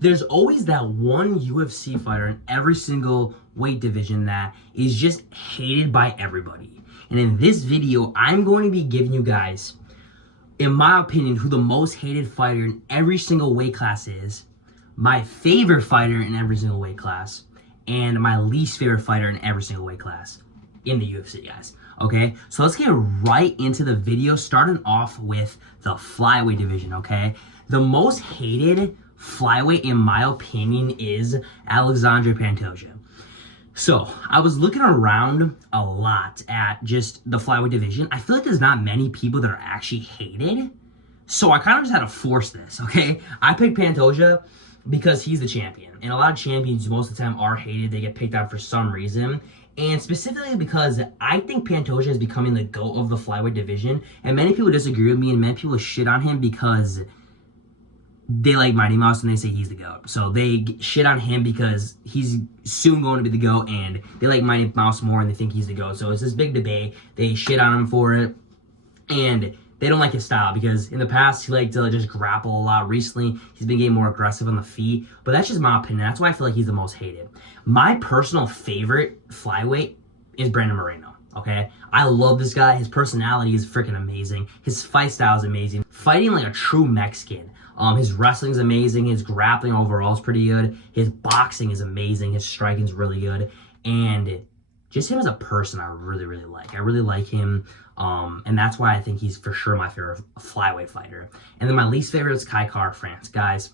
there's always that one UFC fighter in every single weight division that is just hated by everybody. And in this video, I'm going to be giving you guys, in my opinion, who the most hated fighter in every single weight class is, my favorite fighter in every single weight class, and my least favorite fighter in every single weight class in the UFC, guys. Okay, so let's get right into the video, starting off with the flyweight division, okay? The most hated flyweight, in my opinion, is Alexandre Pantoja. So, I was looking around a lot at just the flyweight division. I feel like there's not many people that are actually hated. So, I kind of just had to force this, okay? I picked Pantoja because he's the champion. And a lot of champions, most of the time, are hated. They get picked out for some reason. And specifically because I think Pantoja is becoming the GOAT of the flyweight division. And many people disagree with me, and many people shit on him because they like Mighty Mouse and they say he's the GOAT. So they shit on him because he's soon going to be the GOAT, and they like Mighty Mouse more and they think he's the GOAT. So it's this big debate. They shit on him for it, and they don't like his style because in the past he liked to just grapple a lot. Recently, he's been getting more aggressive on the feet, but that's just my opinion. That's why I feel like he's the most hated. My personal favorite flyweight is Brandon Moreno, okay? I love this guy. His personality is freaking amazing. His fight style is amazing. Fighting like a true Mexican. His wrestling is amazing. His grappling overall is pretty good. His boxing is amazing. His striking is really good. And just him as a person, I really, really like. I really like him. And that's why I think he's for sure my favorite flyweight fighter. And then my least favorite is Kai Kara France. Guys,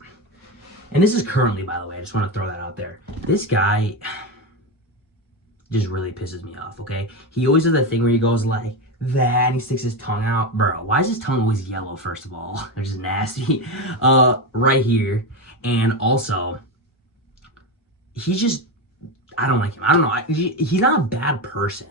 and this is currently, by the way, I just want to throw that out there. This guy just really pisses me off, okay? He always does that thing where he goes like that and he sticks his tongue out. Bro, why is his tongue always yellow, first of all? They're just nasty. Right here. And also, he's just, I don't like him. I don't know. He's not a bad person.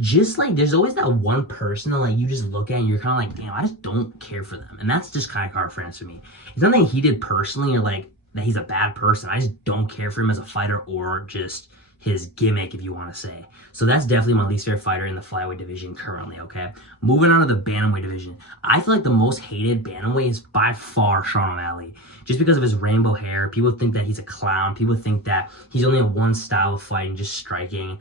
Just like, there's always that one person that like you just look at and you're kind of like, damn, I just don't care for them. And that's just Kai Kara France for me. It's nothing he did personally or like that he's a bad person. I just don't care for him as a fighter or just his gimmick, if you want to say. So that's definitely my least favorite fighter in the flyweight division currently, okay? Moving on to the bantamweight division. I feel like the most hated bantamweight is by far Sean O'Malley. Just because of his rainbow hair, people think that he's a clown. People think that he's only in one style of fighting, just striking.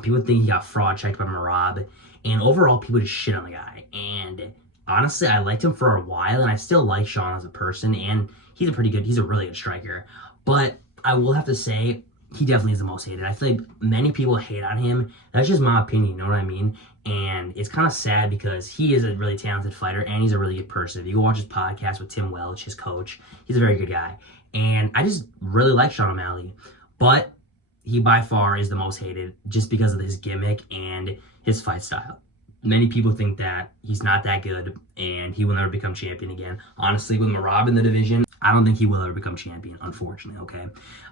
People think he got fraud checked by Marab. And overall, people just shit on the guy. And honestly, I liked him for a while, and I still like Sean as a person, and he's a really good striker. But I will have to say, he definitely is the most hated. I feel like many people hate on him. That's just my opinion, you know what I mean? And it's kind of sad because he is a really talented fighter and he's a really good person. If you go watch his podcast with Tim Welch, his coach, he's a very good guy. And I just really like Sean O'Malley. But he by far is the most hated just because of his gimmick and his fight style. Many people think that he's not that good and he will never become champion again. Honestly, with Marab in the division, I don't think he will ever become champion, unfortunately, okay?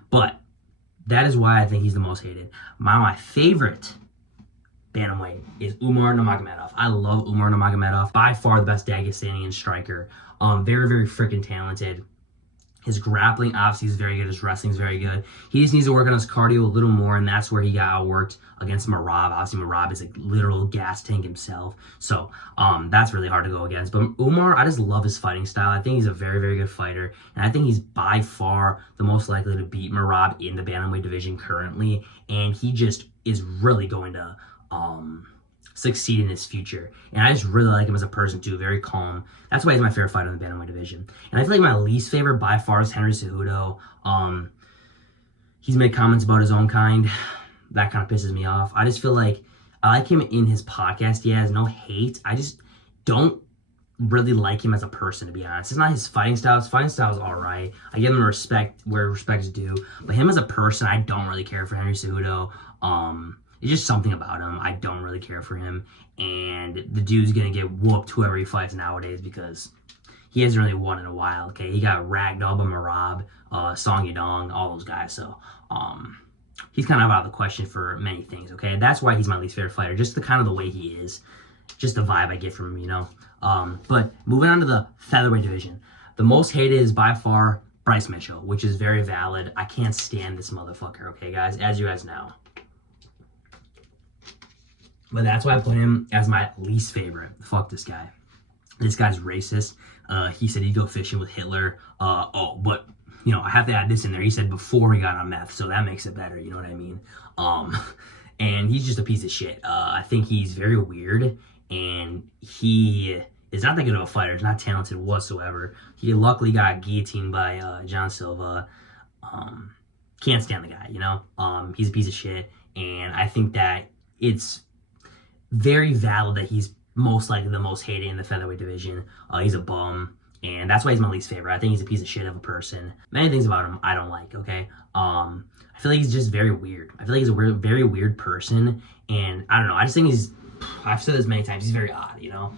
But that is why I think he's the most hated. My favorite bantamweight is Umar Nurmagomedov. I love Umar Nurmagomedov. By far the best Dagestanian striker. Very, very freaking talented. His grappling obviously is very good. His wrestling is very good. He just needs to work on his cardio a little more, and that's where he got outworked against Marab. Obviously, Marab is a literal gas tank himself, so that's really hard to go against. But Umar, I just love his fighting style. I think he's a very, very good fighter, and I think he's by far the most likely to beat Marab in the bantamweight division currently, and he just is really going to succeed in his future. And I just really like him as a person too, very calm. That's why he's my favorite fighter in the bantamweight division. And I feel like my least favorite by far is Henry Cejudo. He's made comments about his own kind. That kind of pisses me off. I just feel like I like him in his podcast. He has no hate. I just don't really like him as a person, to be honest. It's not his fighting style. His fighting style is all right. I give him respect where respect is due. But him as a person, I don't really care for Henry Cejudo. It's just something about him. I don't really care for him. And the dude's going to get whooped whoever he fights nowadays because he hasn't really won in a while, okay? He got ragdolled by Marab, Song Yadong, all those guys. So, he's kind of out of the question for many things, okay? That's why he's my least favorite fighter. Just the kind of the way he is. Just the vibe I get from him, you know? But moving on to the featherweight division. The most hated is by far Bryce Mitchell, which is very valid. I can't stand this motherfucker, okay, guys? As you guys know. But that's why I put him as my least favorite. Fuck this guy. This guy's racist. He said he'd go fishing with Hitler. But you know, I have to add this in there. He said before he got on meth, so that makes it better. You know what I mean? And he's just a piece of shit. I think he's very weird, and he is not that good of a fighter. He's not talented whatsoever. He luckily got guillotined by John Silva. Can't stand the guy, you know? He's a piece of shit, and I think that it's very valid that he's most likely the most hated in the featherweight division. He's a bum, and that's why he's my least favorite. I think he's a piece of shit of a person. Many things about him I don't like, okay? I feel like he's just very weird. I feel like he's a very weird person, and I don't know. I just think I've said this many times, he's very odd, you know?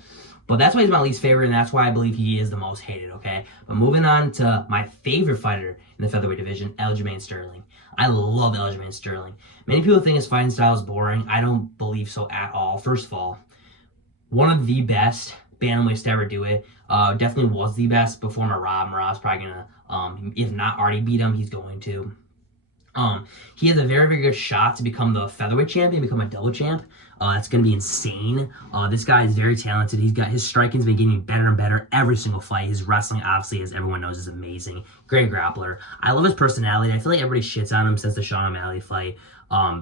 But that's why he's my least favorite, and that's why I believe he is the most hated, okay? But moving on to my favorite fighter in the featherweight division, Aljamain Sterling. I love Aljamain Sterling. Many people think his fighting style is boring. I don't believe so at all. First of all, one of the best bantamweights to ever do it. Definitely was the best before Marab. Marab's probably gonna, if not already beat him, he's going to. He has a very good shot to become the featherweight champion, become a double champ. That's going to be insane. This guy is very talented. His striking's been getting better and better every single fight. His wrestling, obviously, as everyone knows, is amazing. Great grappler. I love his personality. I feel like everybody shits on him since the Sean O'Malley fight.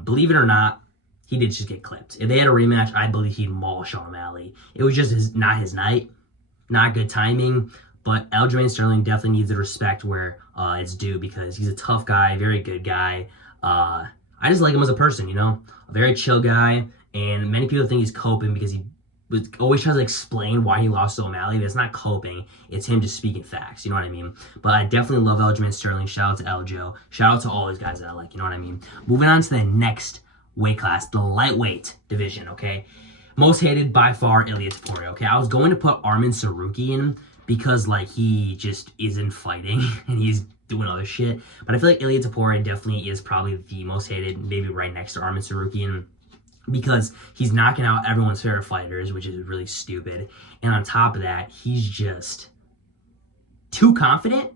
Believe it or not, he did just get clipped. If they had a rematch, I believe he'd maul Sean O'Malley. It was just not his night. Not good timing. But Aljamain Sterling definitely needs the respect where it's due, because he's a tough guy, very good guy. I just like him as a person, you know? A very chill guy. And many people think he's coping because he always tries to explain why he lost to O'Malley, but it's not coping. It's him just speaking facts, you know what I mean? But I definitely love Aljamain Sterling. Shout out to Eljo. Shout out to all these guys that I like, you know what I mean? Moving on to the next weight class, the lightweight division, okay? Most hated by far, Ilia Topuria, okay? I was going to put Arman Saruki in because, like, he just isn't fighting and he's doing other shit. But I feel like Ilia Topuria definitely is probably the most hated, maybe right next to Arman Sarukian, because he's knocking out everyone's favorite fighters, which is really stupid. And on top of that, he's just too confident,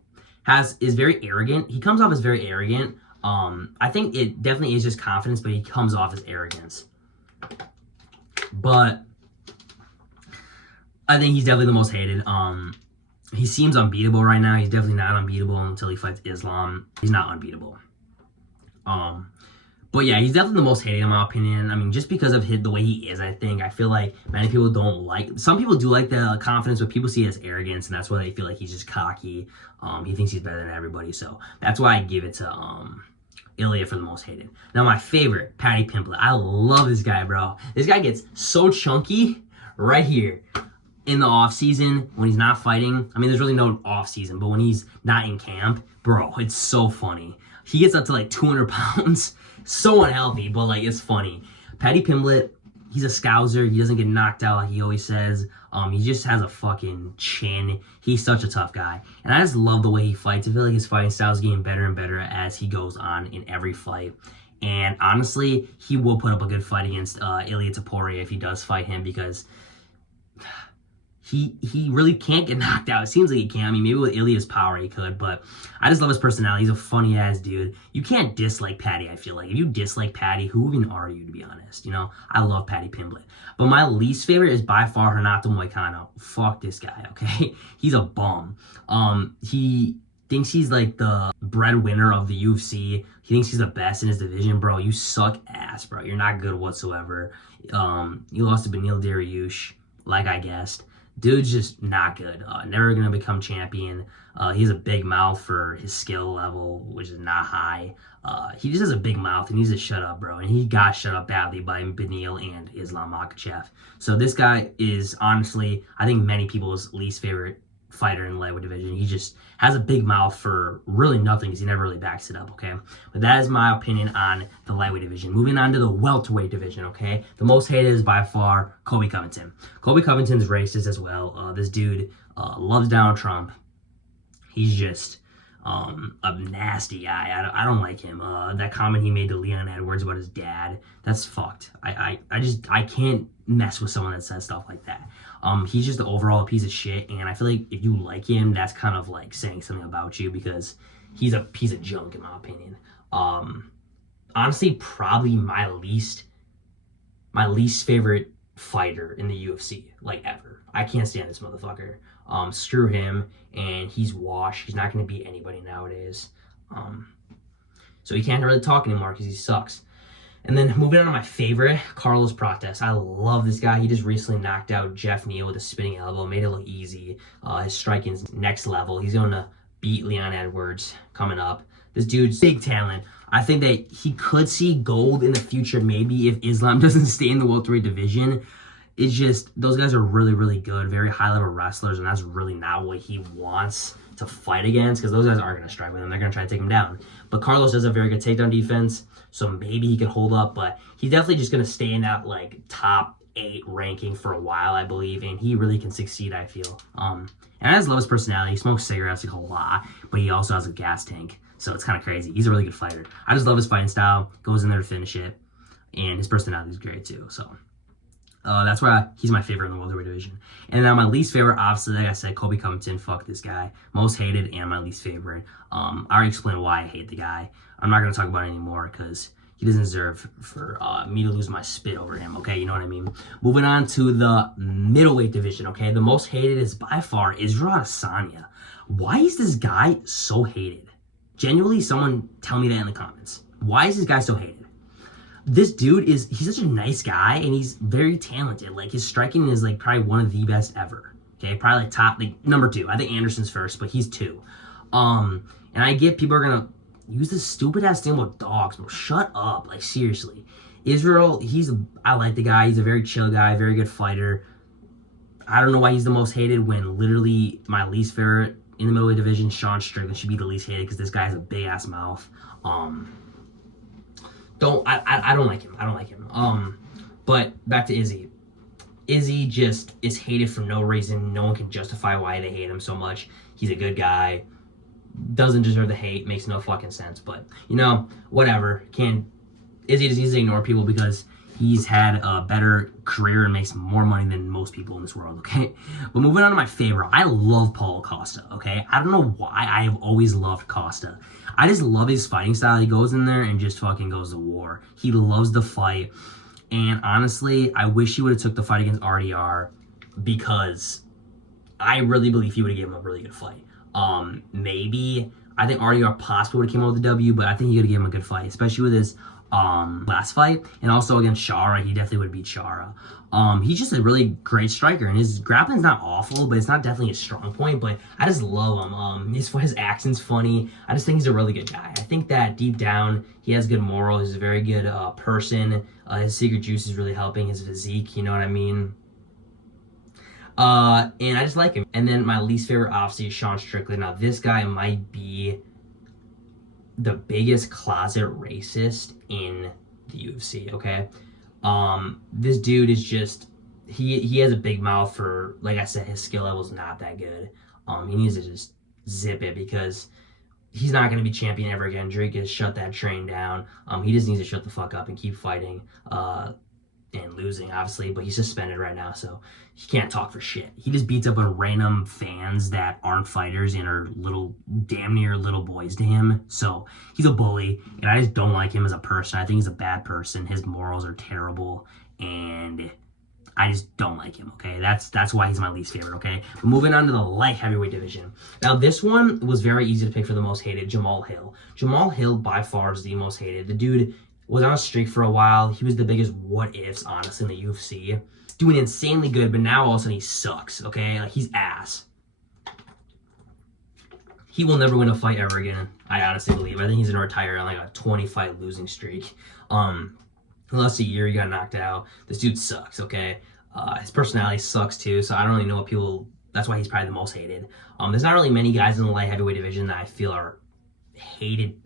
is very arrogant. He comes off as very arrogant. I think it definitely is just confidence, but he comes off as arrogance. But I think he's definitely the most hated. He seems unbeatable right now. He's definitely not unbeatable until he fights Islam. He's not unbeatable. But yeah, he's definitely the most hated in my opinion. I mean, just because of the way he is, I think. I feel like many people don't like... Some people do like the confidence, but people see it as arrogance, and that's why they feel like he's just cocky. He thinks he's better than everybody. So that's why I give it to Ilia for the most hated. Now, my favorite, Paddy Pimblett. I love this guy, bro. This guy gets so chunky right here in the off-season when he's not fighting. I mean, there's really no off-season, but when he's not in camp, bro, it's so funny. He gets up to like 200 pounds. So unhealthy, but like it's funny. Paddy Pimblett, he's a scouser. He doesn't get knocked out like he always says. He just has a fucking chin. He's such a tough guy. And I just love the way he fights. I feel like his fighting style is getting better and better as he goes on in every fight. And honestly, he will put up a good fight against Ilia Topuria if he does fight him, because he really can't get knocked out. It seems like he can. I mean, maybe with Ilia's power he could, but I just love his personality. He's a funny-ass dude. You can't dislike Paddy, I feel like. If you dislike Paddy, who even are you, to be honest? You know, I love Paddy Pimblett. But my least favorite is by far Renato Moicano. Fuck this guy, okay? He's a bum. He thinks he's like the breadwinner of the UFC. He thinks he's the best in his division. Bro, you suck ass, bro. You're not good whatsoever. You lost to Beneil Dariush, like I guessed. Dude's just not good. Never going to become champion. He has a big mouth for his skill level, which is not high. He just has a big mouth. He needs to shut up, bro. And he got shut up badly by Beneil and Islam Makhachev. So this guy is honestly, I think, many people's least favorite fighter in the lightweight division. He just has a big mouth for really nothing because he never really backs it up, okay? But that is my opinion on the lightweight division. Moving on to the welterweight division, okay? The most hated is by far Colby Covington. Colby Covington's racist as well. This dude loves Donald Trump. He's just a nasty guy. I don't like him. That comment he made to Leon Edwards about his dad, that's fucked. I can't mess with someone that says stuff like that. He's just overall a piece of shit, and I feel like if you like him, that's kind of like saying something about you, because he's a piece of junk in my opinion. Honestly, probably my least favorite fighter in the UFC, like, ever. I can't stand this motherfucker. Screw him, and he's washed. He's not going to beat anybody nowadays. So he can't really talk anymore because he sucks. And then moving on to my favorite, Carlos Prates. I love this guy. He just recently knocked out Jeff Neal with a spinning elbow, made it look easy. His striking's next level. He's going to beat Leon Edwards coming up. This dude's big talent. I think that he could see gold in the future, maybe, if Islam doesn't stay in the welterweight division. It's just, those guys are really, really good, very high-level wrestlers, and that's really not what he wants to fight against, because those guys aren't going to strike with him. They're going to try to take him down. But Carlos does a very good takedown defense, so maybe he could hold up, but he's definitely just going to stay in that, like, top 8 ranking for a while, I believe, and he really can succeed, I feel. And I just love his personality. He smokes cigarettes, like, a lot, but he also has a gas tank, so it's kind of crazy. He's a really good fighter. I just love his fighting style, goes in there to finish it, and his personality is great, too, so... that's why he's my favorite in the welterweight division. And then my least favorite, obviously, like I said, Colby Covington. Fuck this guy. Most hated and my least favorite. I already explained why I hate the guy. I'm not going to talk about it anymore because he doesn't deserve for me to lose my spit over him, okay? You know what I mean? Moving on to the middleweight division, okay? The most hated is by far Israel Adesanya. Why is this guy so hated? Genuinely, someone tell me that in the comments. Why is this guy so hated? This dude he's such a nice guy, and he's very talented. Like, his striking is, like, probably one of the best ever. Okay, probably, like, top, like, number 2. I think Anderson's first, but he's 2. And I get people are gonna use this stupid-ass thing about dogs, bro. Shut up. Like, seriously. Israel, I like the guy. He's a very chill guy, very good fighter. I don't know why he's the most hated when literally my least favorite in the middleweight division, Sean Strickland, should be the least hated because this guy has a big-ass mouth. I don't like him. I don't like him. But back to Izzy. Izzy just is hated for no reason. No one can justify why they hate him so much. He's a good guy. Doesn't deserve the hate. Makes no fucking sense. But, you know, whatever. Izzy just needs to ignore people because he's had a better career and makes more money than most people in this world, okay? But moving on to my favorite. I love Paulo Costa, okay? I don't know why I have always loved Costa. I just love his fighting style. He goes in there and just fucking goes to war. He loves to fight. And honestly, I wish he would have took the fight against RDR because I really believe he would have given him a really good fight. Maybe, I think RDR possibly would have came out with the W, but I think he would have given him a good fight, especially with his last fight, and also against Shara, he definitely would beat Shara. He's just a really great striker, and his grappling's not awful, but it's not definitely a strong point, but I just love him. His accent's funny. I just think he's a really good guy. I think that deep down, he has good morals. He's a very good person. His secret juice is really helping his physique, you know what I mean? And I just like him. And then my least favorite, obviously, is Sean Strickland. Now, this guy might be the biggest closet racist in the UFC, okay? This dude is just, he has a big mouth for, like I said, his skill level's not that good. He needs to just zip it because he's not going to be champion ever again. Drake has shut that train down. He just needs to shut the fuck up and keep fighting, and losing, obviously, but he's suspended right now, so he can't talk for shit. He just beats up on random fans that aren't fighters and are damn near little boys to him. So he's a bully, and I just don't like him as a person. I think he's a bad person. His morals are terrible, and I just don't like him, okay? That's why he's my least favorite, okay? But moving on to the light heavyweight division. Now, this one was very easy to pick for the most hated, Jamal Hill. Jamal Hill, by far, is the most hated. The dude was on a streak for a while. He was the biggest what-ifs, honestly, in the UFC. Doing insanely good, but now all of a sudden he sucks, okay? Like, he's ass. He will never win a fight ever again, I honestly believe. I think he's going to retire on, like, a 20-fight losing streak. Unless a year he got knocked out. This dude sucks, okay? His personality sucks, too, so I don't really know what people... That's why he's probably the most hated. There's not really many guys in the light heavyweight division that I feel are hated,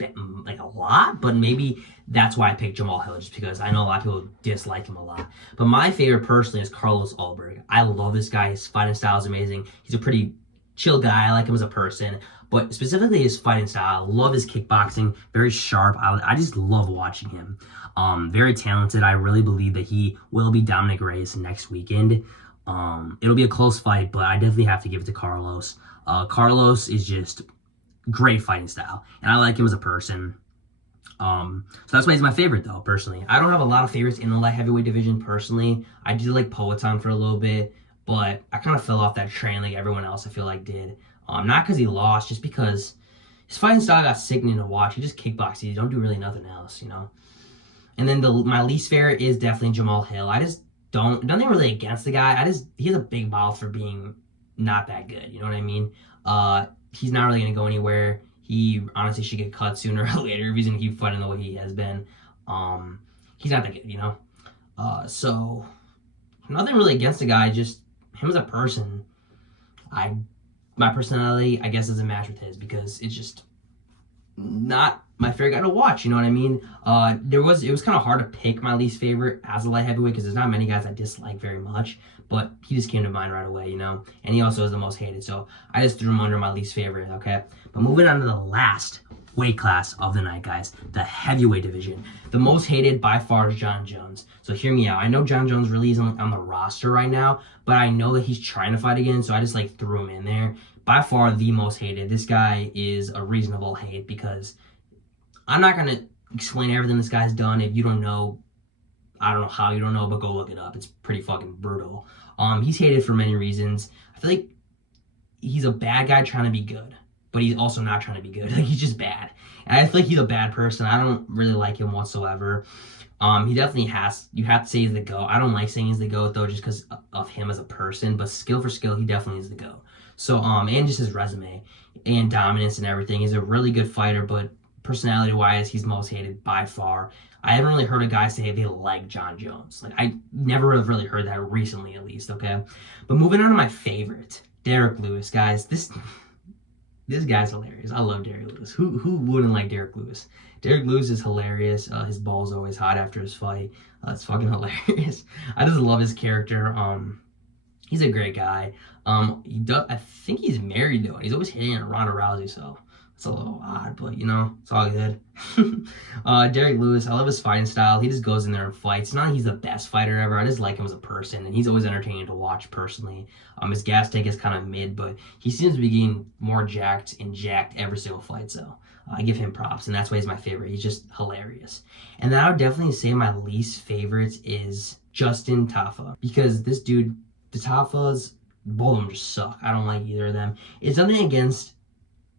like, a lot, but maybe that's why I picked Jamal Hill, just because I know a lot of people dislike him a lot. But my favorite personally is Carlos Ulberg. I love this guy. His fighting style is amazing. He's a pretty chill guy. I like him as a person, but specifically his fighting style. I love his kickboxing, very sharp. I just love watching him. Very talented. I really believe that he will be Dominic Reyes next weekend. It'll be a close fight, but I definitely have to give it to Carlos. Carlos is just great fighting style, and I like him as a person. So that's why he's my favorite, though, personally. I don't have a lot of favorites in the light heavyweight division, personally. I did like Poatan for a little bit, but I kind of fell off that train like everyone else, I feel like, did. Not because he lost, just because his fighting style got sickening to watch. He just kickboxes. He don't do really nothing else, you know? And then my least favorite is definitely Jamal Hill. I just nothing really against the guy. He has a big mouth for being not that good. You know what I mean? He's not really going to go anywhere. He honestly should get cut sooner or later if he's going to keep fighting the way he has been. He's not that good, you know? So, nothing really against the guy, just him as a person. My personality, I guess, doesn't match with his because it's just not my favorite guy to watch, you know what I mean? It was kind of hard to pick my least favorite as a light heavyweight because there's not many guys I dislike very much, but he just came to mind right away, you know? And he also is the most hated, so I just threw him under my least favorite, okay? But moving on to the last weight class of the night, guys, the heavyweight division. The most hated by far is John Jones. So hear me out. I know John Jones really isn't on the roster right now, but I know that he's trying to fight again, so I just like threw him in there. By far the most hated. This guy is a reasonable hate because I'm not going to explain everything this guy's done. If you don't know, I don't know how you don't know, but go look it up. It's pretty fucking brutal. He's hated for many reasons. I feel like he's a bad guy trying to be good, but he's also not trying to be good. Like, he's just bad. And I feel like he's a bad person. I don't really like him whatsoever. He definitely you have to say he's the GOAT. I don't like saying he's the GOAT, though, just because of him as a person, but skill for skill, he definitely is the GOAT. So, and just his resume and dominance and everything. He's a really good fighter, but personality-wise, he's most hated by far. I haven't really heard a guy say they like John Jones. Like, I never have really heard that recently, at least, okay? But moving on to my favorite, Derek Lewis, guys. This guy's hilarious. I love Derek Lewis. Who wouldn't like Derek Lewis? Derek Lewis is hilarious. His ball's always hot after his fight. It's fucking hilarious. I just love his character. He's a great guy. I think he's married though. He's always hitting at Ronda Rousey, so it's a little odd, but you know, it's all good. Derek Lewis, I love his fighting style. He just goes in there and fights. It's not that he's the best fighter ever. I just like him as a person, and he's always entertaining to watch personally. His gas tank is kind of mid, but he seems to be getting more jacked every single fight, so I give him props, and that's why he's my favorite. He's just hilarious. And then I would definitely say my least favorite is Justin Tafa, because this dude, the Tafas, both of them just suck. I don't like either of them. It's nothing against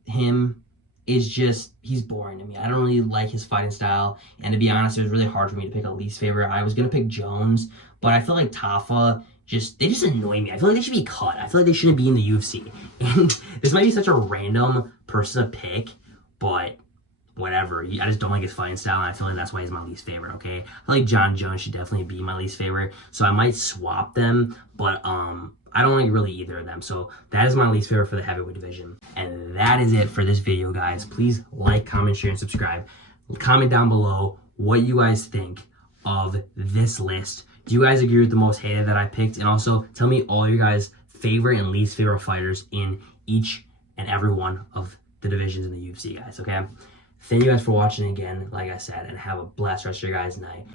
him. It's just, he's boring to me. I don't really like his fighting style. And to be honest, it was really hard for me to pick a least favorite. I was going to pick Jones, but I feel like Tafa, they just annoy me. I feel like they should be cut. I feel like they shouldn't be in the UFC. And this might be such a random person to pick, but whatever. I just don't like his fighting style, and I feel like that's why he's my least favorite, okay? I feel like John Jones should definitely be my least favorite, so I might swap them, but I don't like really either of them. So that is my least favorite for the heavyweight division. And that is it for this video, guys. Please like, comment, share, and subscribe. Comment down below what you guys think of this list. Do you guys agree with the most hated that I picked? And also tell me all your guys' favorite and least favorite fighters in each and every one of the divisions in the UFC, guys, okay? Thank you guys for watching again, like I said, and have a blessed rest of your guys' night.